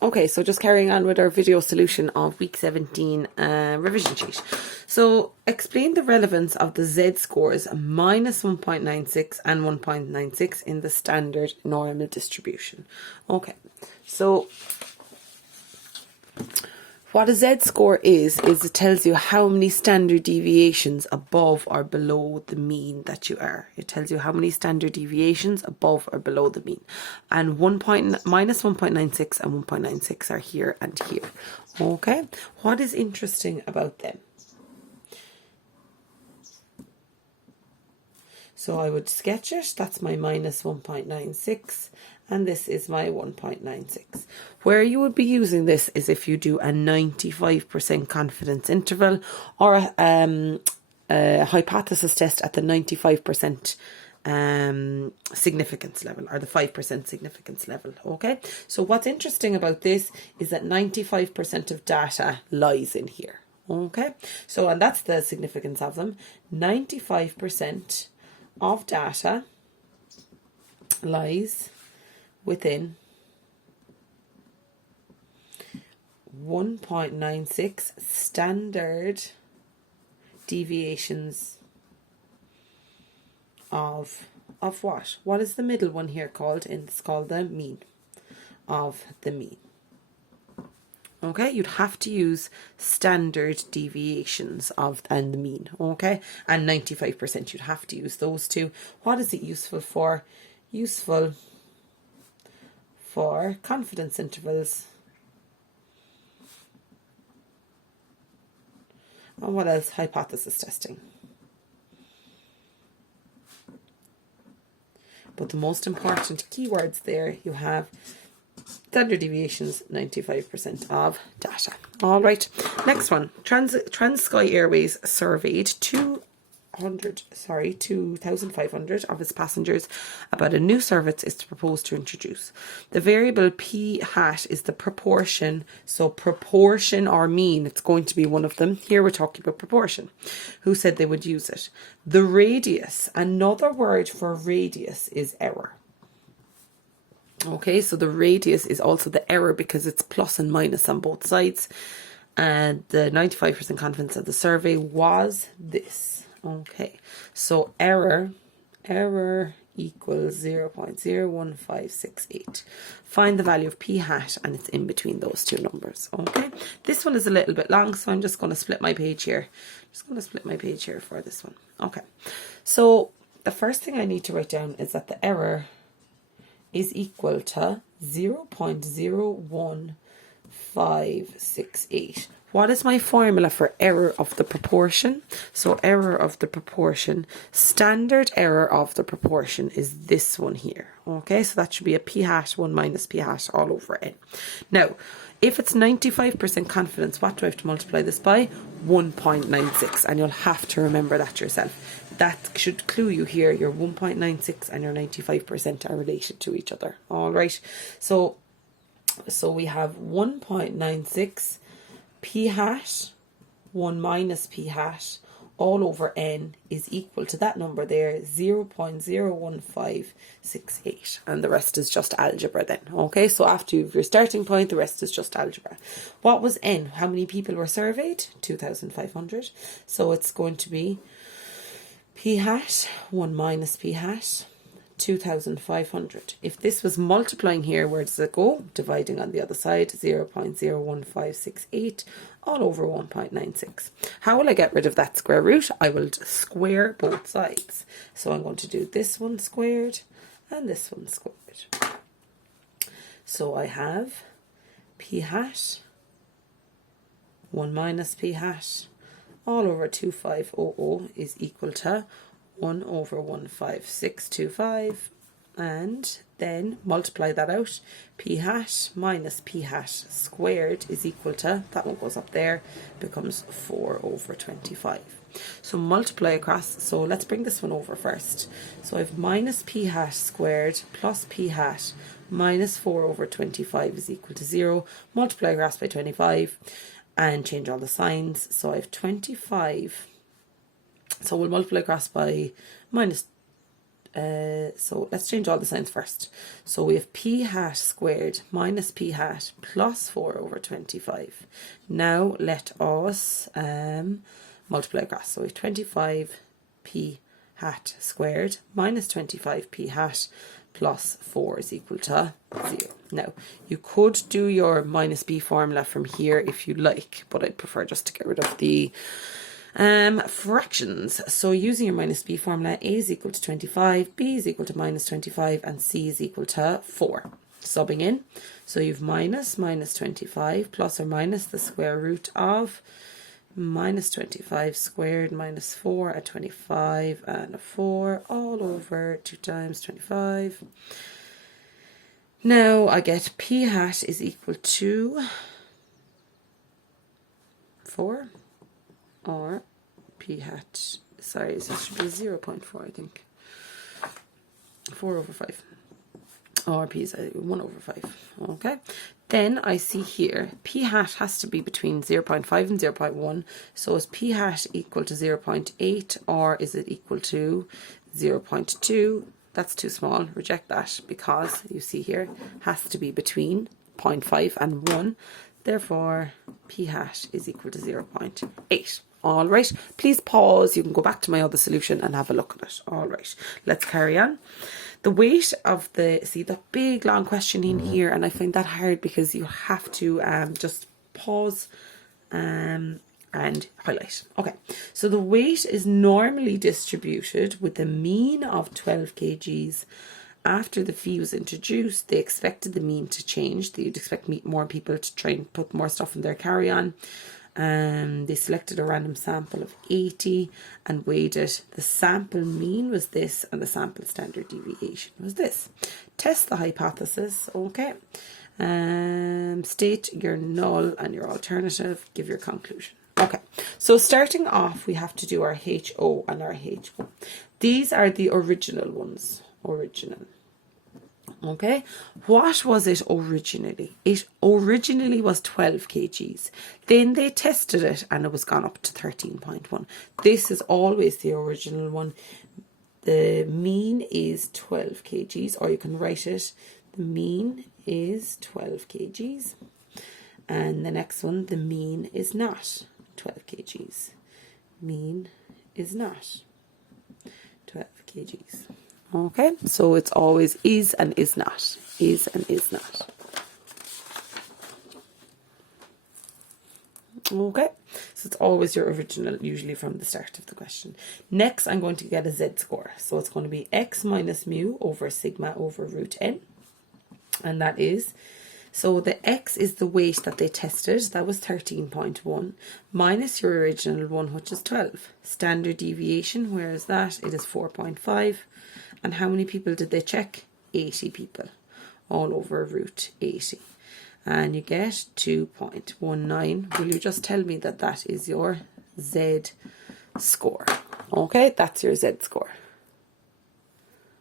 Okay, so just carrying on with our video solution of week 17 revision sheet. So explain the relevance of the z-scores minus 1.96 and 1.96 in the standard normal distribution. Okay, so what a z-score is it tells you how many standard deviations above or below the mean that you are. It tells you how many standard deviations above or below the mean. And minus 1.96 and 1.96 are here and here. Okay, what is interesting about them? So I would sketch it, that's my minus 1.96, and this is my 1.96. Where you would be using this is if you do a 95% confidence interval or a hypothesis test at the 95% significance level, or the 5% significance level. Okay, so what's interesting about this is that 95% of data lies in here. Okay, so and that's the significance of them. 95% of data lies within 1.96 standard deviations of what? What is the middle one here called? It's called the mean of the mean. Okay, you'd have to use standard deviations of and the mean, okay? And 95%, you'd have to use those two. What is it useful for? Useful for confidence intervals. And what else? Hypothesis testing. But the most important keywords there, you have standard deviations, 95% of data. All right, next one. Trans-Sky Airways surveyed 2,500 of its passengers about a new service it's proposed to introduce. The variable p hat is the proportion. So proportion or mean, it's going to be one of them. Here we're talking about proportion. Who said they would use it? The radius, another word for radius is error. Okay, so the radius is also the error because it's plus and minus on both sides. And the 95% confidence of the survey was this. Okay, so error equals 0.01568. Find the value of p hat, and it's in between those two numbers. Okay, this one is a little bit long, so I'm just going to split my page here. Just going to split my page here for this one. Okay, so the first thing I need to write down is that the error is equal to 0.01568. What is my formula for error of the proportion? So error of the proportion, standard error of the proportion is this one here. Okay, so that should be a p hat 1 minus p hat all over n. Now, if it's 95% confidence, what do I have to multiply this by? 1.96, and you'll have to remember that yourself. That should clue you here. Your 1.96 and your 95% are related to each other. All right. So we have 1.96 p hat 1 minus p hat all over n is equal to that number there, 0.01568, and the rest is just algebra then. Okay, so after you have your starting point, the rest is just algebra. What was n? How many people were surveyed? 2,500. So it's going to be p hat 1 minus p hat 2,500. If this was multiplying here, where does it go? Dividing on the other side, 0.01568 all over 1.96. How will I get rid of that square root? I will square both sides. So I'm going to do this one squared and this one squared. So I have p hat 1 minus p hat all over 2500 is equal to 1 over 15625, and then multiply that out. P hat minus p hat squared is equal to, that one goes up there, becomes 4 over 25. So multiply across, so let's bring this one over first. So I have minus p hat squared plus p hat minus 4 over 25 is equal to 0. Multiply across by 25 and change all the signs. So I have 25. So we'll multiply across by minus so let's change all the signs first. So we have p hat squared minus p hat plus 4 over 25. Now let us multiply across. So we have 25 p hat squared minus 25 p hat plus 4 is equal to 0. Now, you could do your minus b formula from here if you like, but I'd prefer just to get rid of the fractions. So using your minus b formula, a is equal to 25, b is equal to minus 25, and c is equal to 4. Subbing in, so you've minus 25 plus or minus the square root of minus 25 squared minus 4 at 25 and a 4 all over 2 times 25. Now I get p hat is equal to 4, or p hat, sorry, this should be 0.4, I think, 4 over 5, or p is 1 over 5. Okay, then I see here p hat has to be between 0.5 and 0.1. So is p hat equal to 0.8, or is it equal to 0.2? That's too small, reject that, because you see here has to be between 0.5 and 1. Therefore p hat is equal to 0.8. All right, please pause. You can go back to my other solution and have a look at it. All right, let's carry on. The weight of the, see the big long question in here, and I find that hard because you have to just pause and highlight. Okay, so the weight is normally distributed with a mean of 12 kgs. After the fee was introduced, they expected the mean to change. They'd expect more people to try and put more stuff in their carry-on. They selected a random sample of 80 and weighed it. The sample mean was this, and the sample standard deviation was this. Test the hypothesis. Okay. State your null and your alternative. Give your conclusion. Okay, so starting off, we have to do our HO and our HO. These are the original ones. Original. Okay, what was it originally? It originally was 12 kgs. Then they tested it and it was gone up to 13.1. This is always the original one. The mean is 12 kgs, or you can write it, the mean is 12 kgs. And the next one, the mean is not 12 kgs. Mean is not 12 kgs. Okay, so it's always is and is not. Is and is not. Okay, so it's always your original, usually from the start of the question. Next, I'm going to get a z-score. So it's going to be x minus mu over sigma over root n. And that is, so the x is the weight that they tested, that was 13.1, minus your original one, which is 12. Standard deviation, where is that? It is 4.5. And how many people did they check? 80 people, all over root 80. And you get 2.19. Will you just tell me that that is your Z score? Okay, that's your Z score.